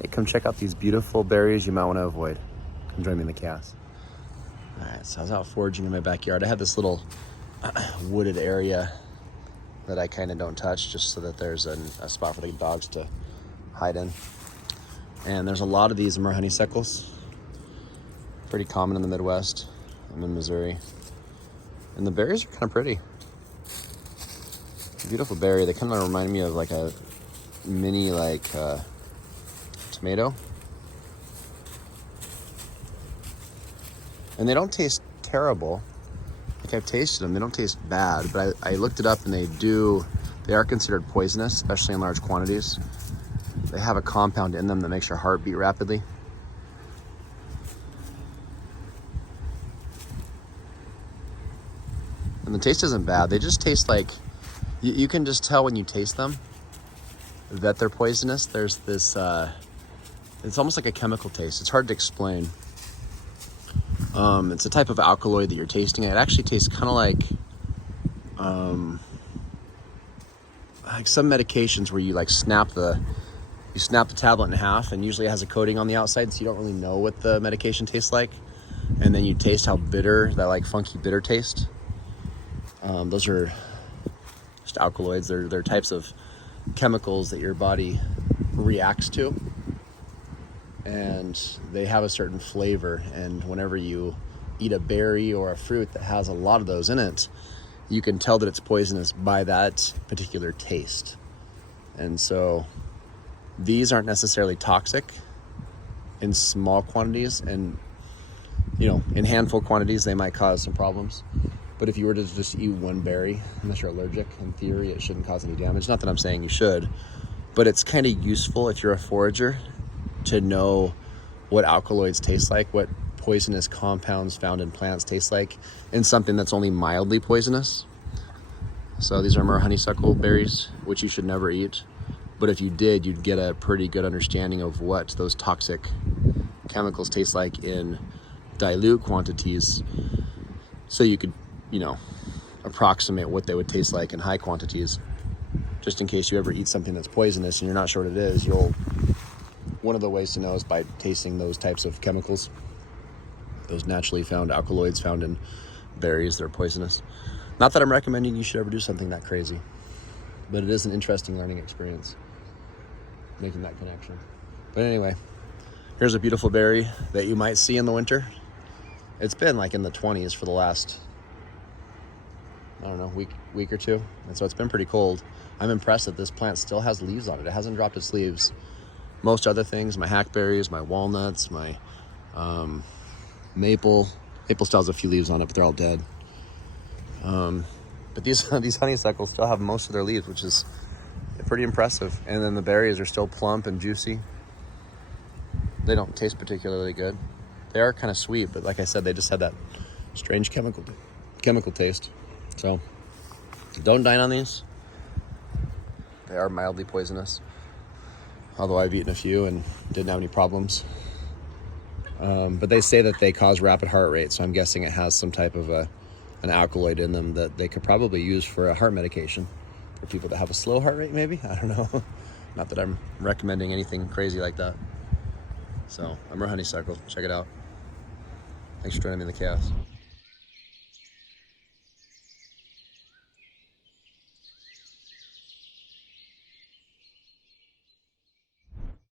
Hey, come check out these beautiful berries you might want to avoid. Come join me in the chaos. All right, so I was out foraging in my backyard. I have this little wooded area that I kind of don't touch, just so that there's a spot for the dogs to hide in. And there's a lot of these Amur honeysuckles. Pretty common in the Midwest. I'm in Missouri. And the berries are kind of pretty. Beautiful berry. They kind of remind me of like a mini tomato. And they don't taste terrible. Like, I've tasted them, they don't taste bad, but I looked it up and they are considered poisonous, especially in large quantities. They have a compound in them that makes your heart beat rapidly. And the taste isn't bad. They just taste like, you can just tell when you taste them that they're poisonous. There's this, it's almost like a chemical taste. It's hard to explain. It's a type of alkaloid that you're tasting. It actually tastes kind of like some medications where you snap the tablet in half, and usually it has a coating on the outside, so you don't really know what the medication tastes like. And then you taste how bitter, that funky bitter taste. Those are just alkaloids. They're types of chemicals that your body reacts to. And they have a certain flavor, and whenever you eat a berry or a fruit that has a lot of those in it, you can tell that it's poisonous by that particular taste. And so these aren't necessarily toxic in small quantities, and in handful quantities they might cause some problems. But if you were to just eat one berry, unless you're allergic, in theory it shouldn't cause any damage. Not that I'm saying you should, but it's kind of useful if you're a forager to know what alkaloids taste like, what poisonous compounds found in plants taste like, in something that's only mildly poisonous. So these are Amur honeysuckle berries, which you should never eat. But if you did, you'd get a pretty good understanding of what those toxic chemicals taste like in dilute quantities. So you could, approximate what they would taste like in high quantities. Just in case you ever eat something that's poisonous and you're not sure what it is, one of the ways to know is by tasting those types of chemicals, those naturally found alkaloids found in berries that are poisonous. Not that I'm recommending you should ever do something that crazy, but it is an interesting learning experience, making that connection. But anyway, here's a beautiful berry that you might see in the winter. It's been in the 20s for the last, week or two. And so it's been pretty cold. I'm impressed that this plant still has leaves on it. It hasn't dropped its leaves. Most other things, my hackberries, my walnuts, my maple still has a few leaves on it, but they're all dead. But these honeysuckles still have most of their leaves, which is pretty impressive. And then the berries are still plump and juicy. They don't taste particularly good. They are kind of sweet, but like I said, they just had that strange chemical taste. So don't dine on these. They are mildly poisonous. Although I've eaten a few and didn't have any problems. But they say that they cause rapid heart rate, so I'm guessing it has some type of an alkaloid in them that they could probably use for a heart medication. For people that have a slow heart rate, maybe? I don't know. Not that I'm recommending anything crazy like that. So, Amur honeysuckle. Check it out. Thanks for joining me in the chaos.